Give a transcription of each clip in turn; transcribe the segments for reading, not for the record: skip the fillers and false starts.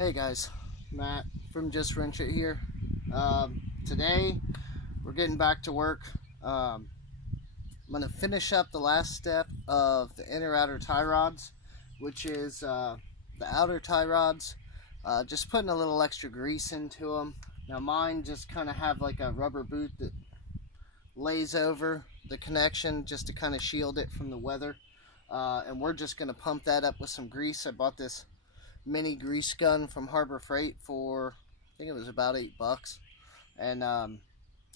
Hey guys, Matt from Just Wrench It here. Today we're getting back to work. I'm going to finish up the last step of the inner outer tie rods, which is the outer tie rods. Just putting a little extra grease into them. Now mine just kind of have like a rubber boot that lays over the connection just to kind of shield it from the weather. And we're just going to pump that up with some grease. I bought this mini grease gun from Harbor Freight for, I think it was about $8, and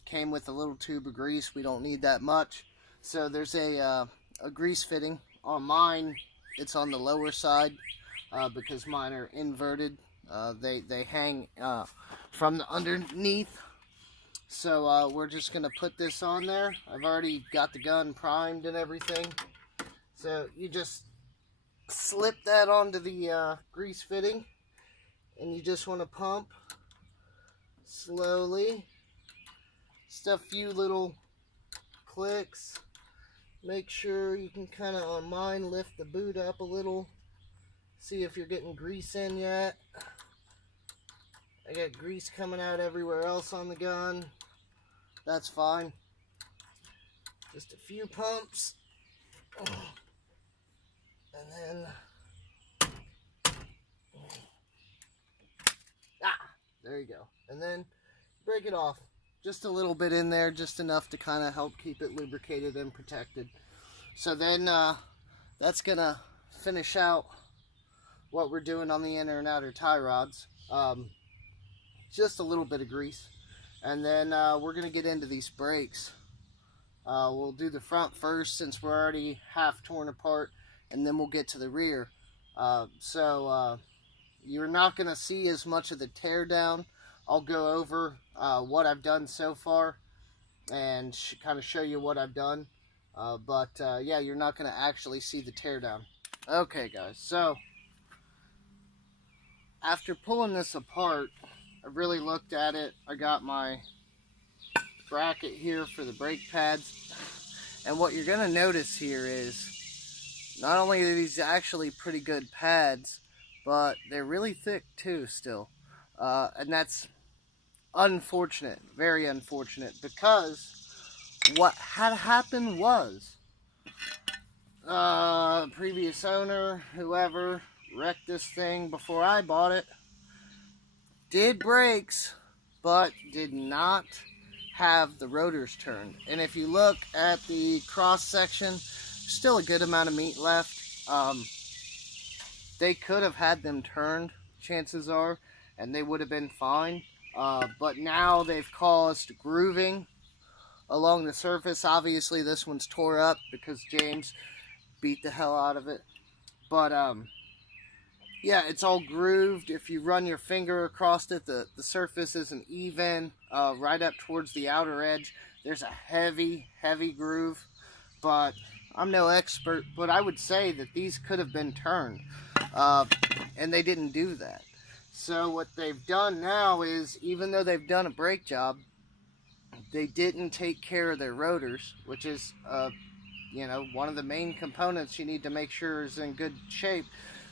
came with a little tube of grease. We don't need that much, so there's a grease fitting on mine. It's on the lower side because mine are inverted. They hang from the underneath, so we're just gonna put this on there. I've already got the gun primed and everything, so you just slip that onto the grease fitting, and you just want to pump slowly. Just a few little clicks. Make sure you can kind of, on mine, lift the boot up a little. See if you're getting grease in yet. I got grease coming out everywhere else on the gun. That's fine. Just a few pumps. And then, there you go. And then break it off. Just a little bit in there, just enough to kind of help keep it lubricated and protected. So then that's going to finish out what we're doing on the inner and outer tie rods. Just a little bit of grease. And then we're going to get into these brakes. We'll do the front first since we're already half torn apart, and then we'll get to the rear. So you're not going to see as much of the tear down. I'll go over what I've done so far and kind of show you what I've done. But yeah, you're not going to actually see the tear down. Okay guys, so after pulling this apart, I really looked at it. I got my bracket here for the brake pads, and what you're going to notice here is not only are these actually pretty good pads, but they're really thick too still. And that's unfortunate, very unfortunate, because what had happened was previous owner, whoever wrecked this thing before I bought it, did brakes, but did not have the rotors turned. And if you look at the cross section, still a good amount of meat left. They could have had them turned, chances are, and they would have been fine. But now they've caused grooving along the surface. Obviously this one's tore up because James beat the hell out of it. But yeah, it's all grooved. If you run your finger across it, the surface isn't even. Right up towards the outer edge, there's a heavy groove. But I'm no expert, but I would say that these could have been turned, and they didn't do that. So what they've done now is, even though they've done a brake job, they didn't take care of their rotors, which is, you know, one of the main components you need to make sure is in good shape.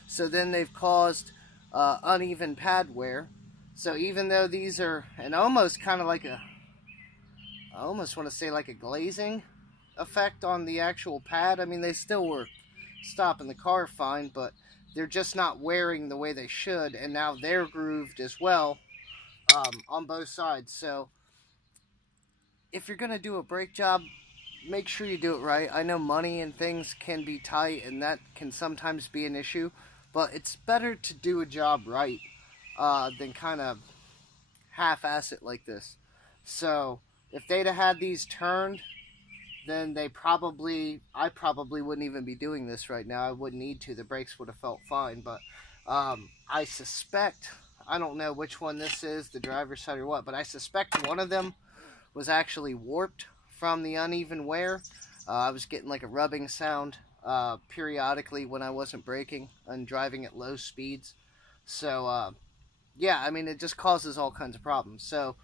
So then they've caused uneven pad wear. So even though these are, and almost kind of like a, I almost want to say like a glazing effect on the actual pad. I mean, they still were stopping the car fine, but they're just not wearing the way they should, and now they're grooved as well on both sides. So if you're gonna do a brake job, make sure you do it right. I know money and things can be tight, and that can sometimes be an issue, but it's better to do a job right than kind of half-ass it like this. So if they'd have had these turned, then I probably wouldn't even be doing this right now. I wouldn't need to. The brakes would have felt fine. But I suspect, I don't know which one this is, the driver's side or what, but I suspect one of them was actually warped from the uneven wear. I was getting like a rubbing sound periodically when I wasn't braking and driving at low speeds. So yeah, I mean, it just causes all kinds of problems. So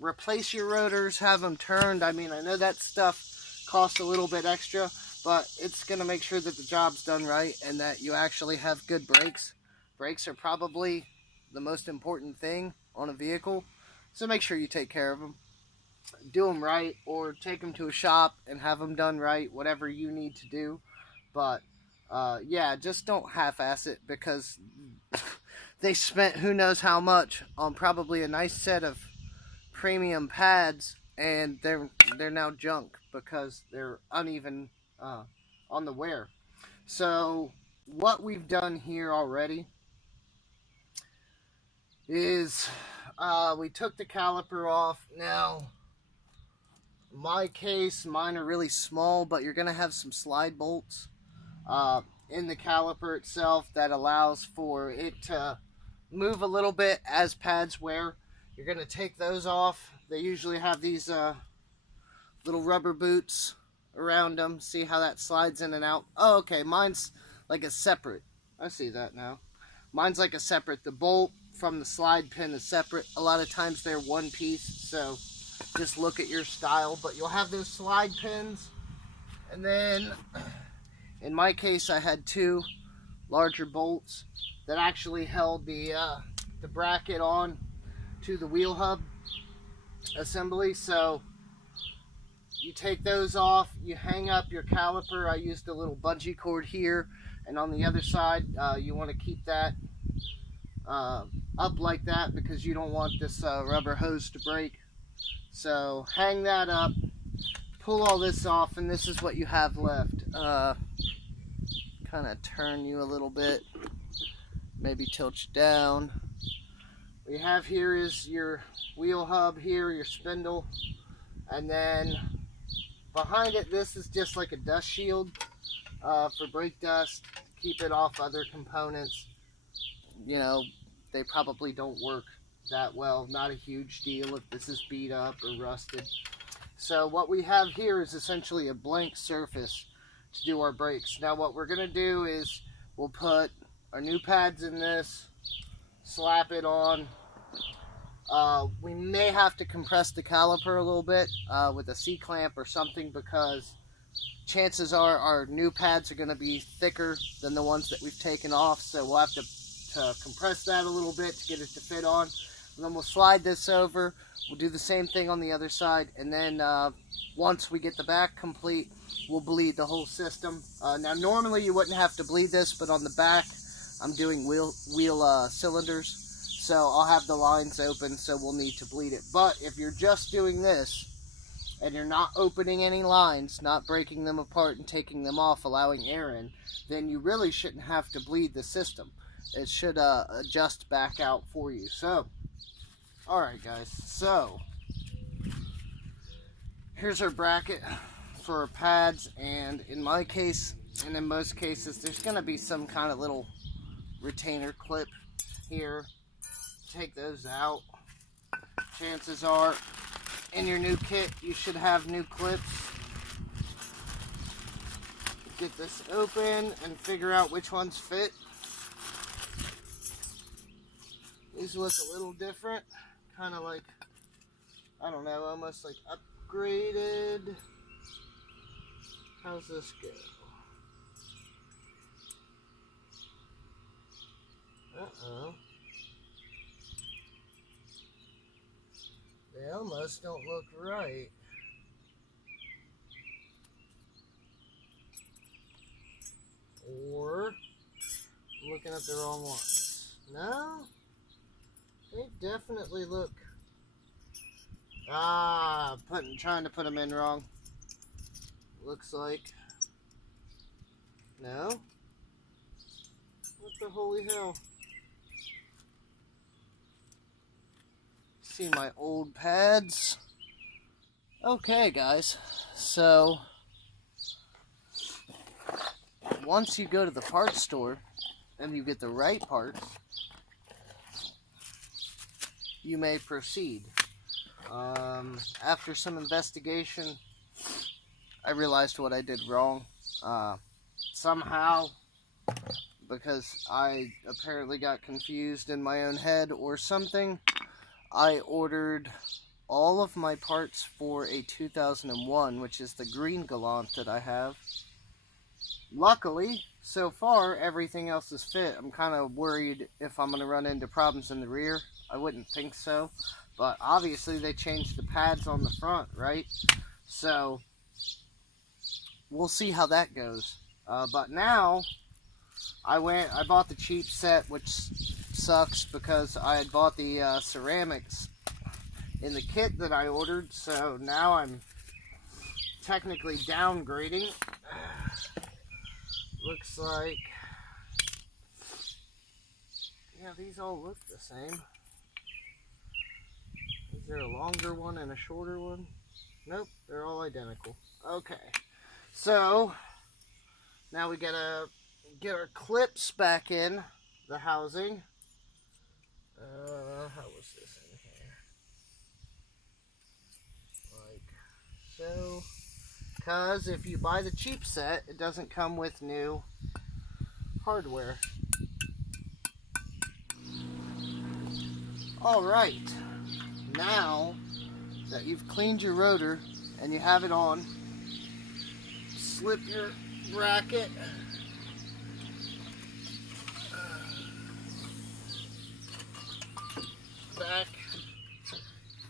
replace your rotors, have them turned. I mean, I know that stuff costs a little bit extra, but it's going to make sure that the job's done right and that you actually have good brakes Brakes are probably the most important thing on a vehicle, so make sure you take care of them. Do them right, or take them to a shop and have them done right, whatever you need to do. But yeah, just don't half-ass it, because they spent who knows how much on probably a nice set of premium pads, and they're now junk because they're uneven on the wear. So what we've done here already is we took the caliper off. Now, in my case, mine are really small, but you're going to have some slide bolts in the caliper itself that allows for it to move a little bit as pads wear. You're going to take those off. They usually have these little rubber boots around them. See how that slides in and out? Oh, okay. Mine's like a separate. I see that now. Mine's like a separate. The bolt from the slide pin is separate. A lot of times they're one piece, so just look at your style. But you'll have those slide pins. And then, in my case, I had two larger bolts that actually held the bracket on to the wheel hub assembly. So you take those off, you hang up your caliper. I used a little bungee cord here, and on the other side you want to keep that up like that, because you don't want this rubber hose to break. So hang that up, pull all this off, and this is what you have left. Kind of turn you a little bit, maybe tilt you down. What you have here is your wheel hub here, your spindle, and then behind it, this is just like a dust shield for brake dust. Keep it off other components. You know, they probably don't work that well. Not a huge deal if this is beat up or rusted. So what we have here is essentially a blank surface to do our brakes. Now what we're going to do is we'll put our new pads in this, slap it on. We may have to compress the caliper a little bit with a C-clamp or something, because chances are our new pads are going to be thicker than the ones that we've taken off. So we'll have to compress that a little bit to get it to fit on. And then we'll slide this over. We'll do the same thing on the other side. And then once we get the back complete, we'll bleed the whole system. Now normally you wouldn't have to bleed this, but on the back I'm doing wheel cylinders. So I'll have the lines open, so we'll need to bleed it. But if you're just doing this and you're not opening any lines, not breaking them apart and taking them off, allowing air in, then you really shouldn't have to bleed the system. It should adjust back out for you. So, alright guys, so here's our bracket for our pads, and in my case, and in most cases, there's going to be some kind of little retainer clip here. Take those out. Chances are in your new kit you should have new clips. Get this open and figure out which ones fit. These look a little different, kind of like, I don't know, almost like upgraded. How's this go? Uh-oh. They almost don't look right. Or I'm looking at the wrong ones. No? They definitely look... trying to put them in wrong. Looks like... No? What the holy hell? See my old pads. Okay guys, so once you go to the parts store and you get the right parts, you may proceed. After some investigation, I realized what I did wrong. Somehow, because I apparently got confused in my own head or something, I ordered all of my parts for a 2001, which is the green Galant that I have. luckily, so far, everything else is fit. I'm kind of worried if I'm going to run into problems in the rear. I wouldn't think so. But obviously, they changed the pads on the front, right? So, we'll see how that goes. But now, I bought the cheap set, which sucks because I had bought the ceramics in the kit that I ordered. So, now I'm technically downgrading. Looks like, yeah, these all look the same. Is there a longer one and a shorter one? Nope, they're all identical. Okay, so now we gotta get our clips back in the housing. How was this in here? Like so. Because if you buy the cheap set, it doesn't come with new hardware. Alright, now that you've cleaned your rotor and you have it on, slip your bracket back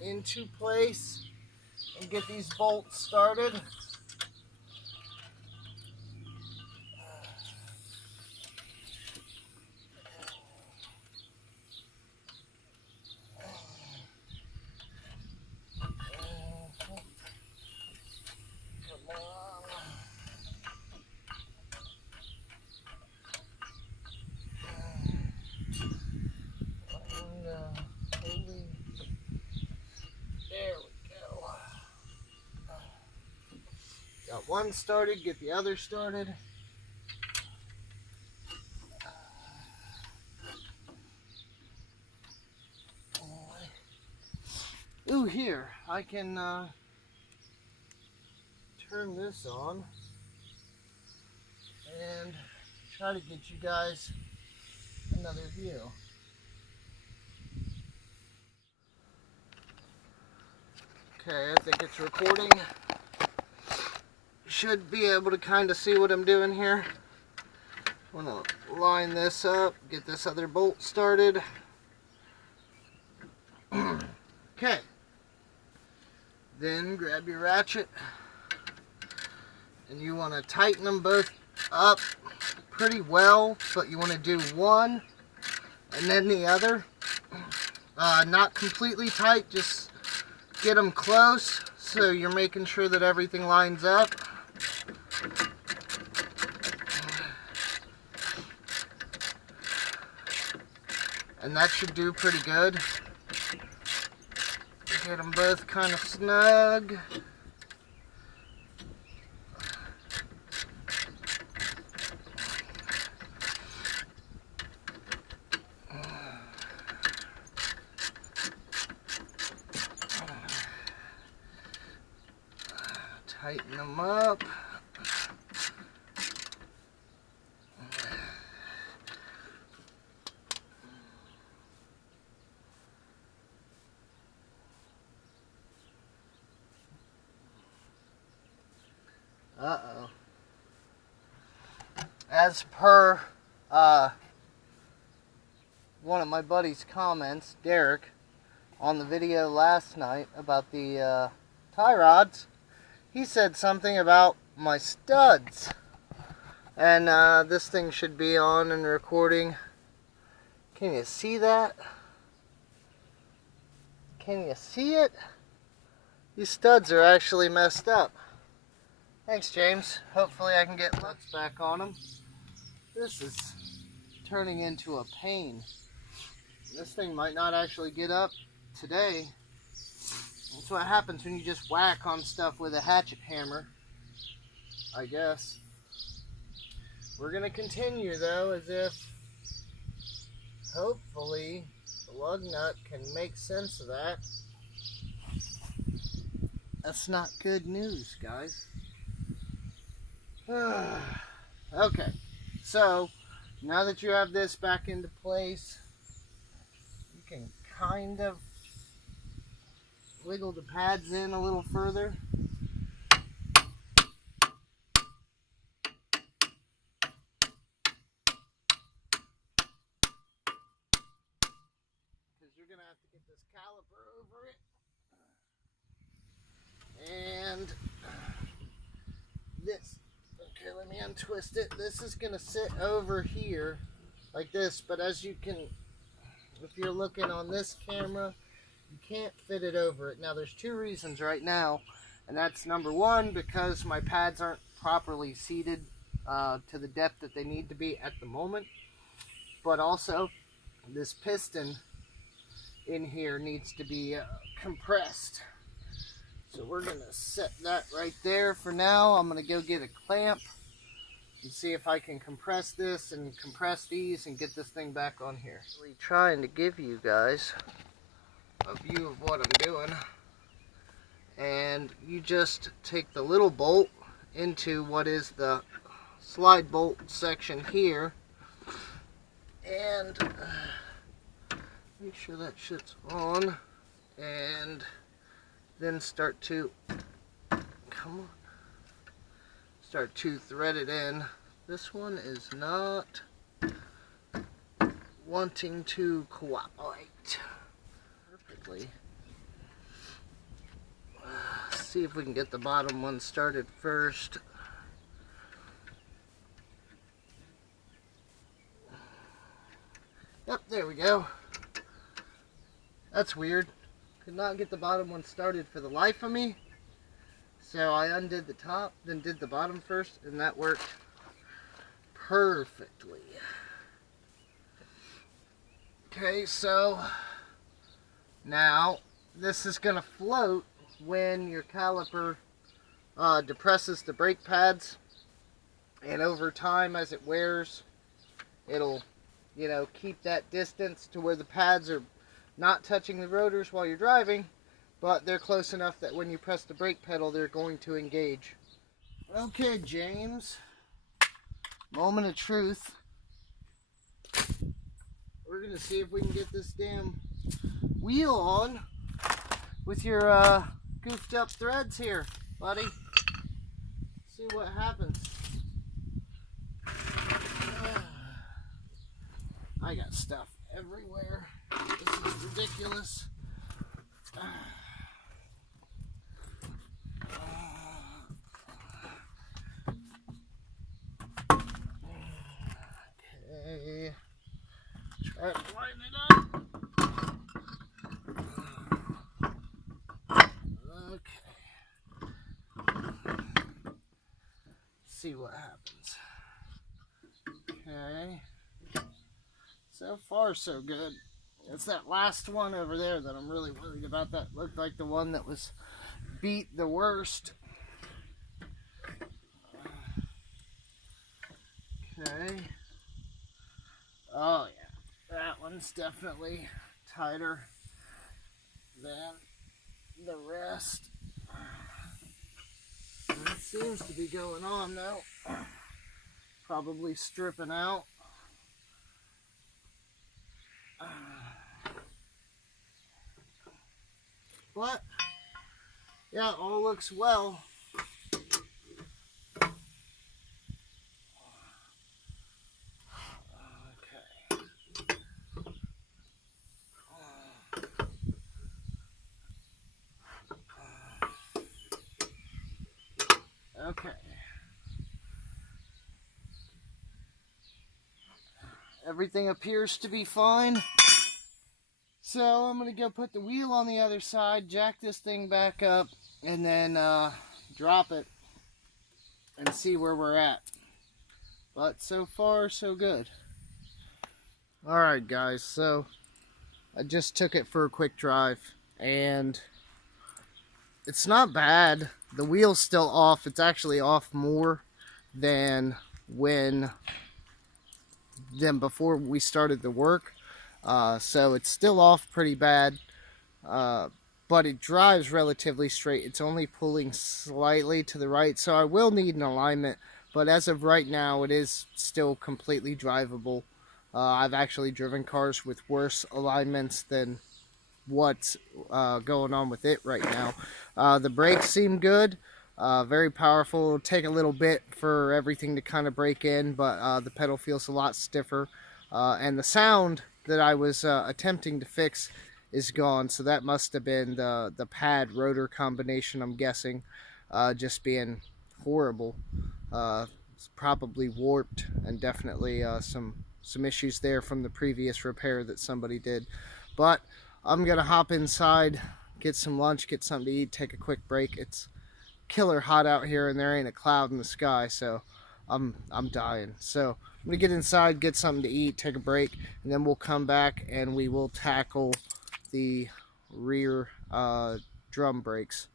into place and get these bolts started. There we go. Got one started, get the other started. Ooh, here, I can turn this on and try to get you guys another view. Okay, I think it's recording. Should be able to kind of see what I'm doing here. I'm gonna line this up, get this other bolt started. Okay. Then grab your ratchet and you want to tighten them both up pretty well, but you want to do one and then the other. Not completely tight, just get them close so you're making sure that everything lines up. And that should do pretty good. Get them both kind of snug. Tighten them up. Uh-oh. As per one of my buddy's comments, Derek, on the video last night about the tie rods, he said something about my studs. And this thing should be on and recording. Can you see that? Can you see it? These studs are actually messed up. Thanks, James. Hopefully I can get nuts back on them. This is turning into a pain. This thing might not actually get up today. That's what happens when you just whack on stuff with a hatchet hammer, I guess. We're going to continue, though, as if hopefully the lug nut can make sense of that. That's not good news, guys. Okay, so now that you have this back into place, you can kind of wiggle the pads in a little further. have to get this caliper over it. And this, okay, let me untwist it. This is going to sit over here like this, but as you can, if you're looking on this camera, you can't fit it over it. Now there's two reasons right now, and that's number one, because my pads aren't properly seated to the depth that they need to be at the moment, but also this piston in here needs to be compressed. So we're going to set that right there for now. I'm going to go get a clamp and see if I can compress this and compress these and get this thing back on here. Really trying to give you guys a view of what I'm doing. And you just take the little bolt into what is the slide bolt section here and make sure that shit's on, and then start to start to thread it in. This one is not wanting to cooperate perfectly. See if we can get the bottom one started first. Yep, there we go. That's weird. Could not get the bottom one started for the life of me. So I undid the top, then did the bottom first, and that worked perfectly. Okay, so now this is going to float when your caliper depresses the brake pads, and over time as it wears, it'll, you know, keep that distance to where the pads are not touching the rotors while you're driving, but they're close enough that when you press the brake pedal, they're going to engage. Okay, James, moment of truth. We're gonna see if we can get this damn wheel on with your goofed up threads here, buddy. See what happens. I got stuff everywhere. This is ridiculous. Okay. Try to line it up. Okay. See what happens. Okay. So far, so good. It's that last one over there that I'm really worried about. That looked like the one that was beat the worst. Okay. Oh yeah, that one's definitely tighter than the rest. It seems to be going on now. Probably stripping out. But yeah, all looks well. Okay. Everything appears to be fine. So I'm going to go put the wheel on the other side, jack this thing back up, and then drop it and see where we're at. But so far, so good. Alright guys, so I just took it for a quick drive, and it's not bad. The wheel's still off. It's actually off more than before we started the work. So it's still off pretty bad, but it drives relatively straight. It's only pulling slightly to the right, so I will need an alignment, but as of right now it is still completely drivable. I've actually driven cars with worse alignments than what's going on with it right now. The brakes seem good, very powerful. It'll take a little bit for everything to kind of break in, but the pedal feels a lot stiffer, and the sound that I was attempting to fix is gone. So that must have been the pad rotor combination, I'm guessing, just being horrible. It's probably warped, and definitely some issues there from the previous repair that somebody did. But I'm gonna hop inside, get some lunch, get something to eat, take a quick break. It's killer hot out here, and there ain't a cloud in the sky, so I'm dying. So I'm gonna get inside, get something to eat, take a break, and then we'll come back and we will tackle the rear drum brakes.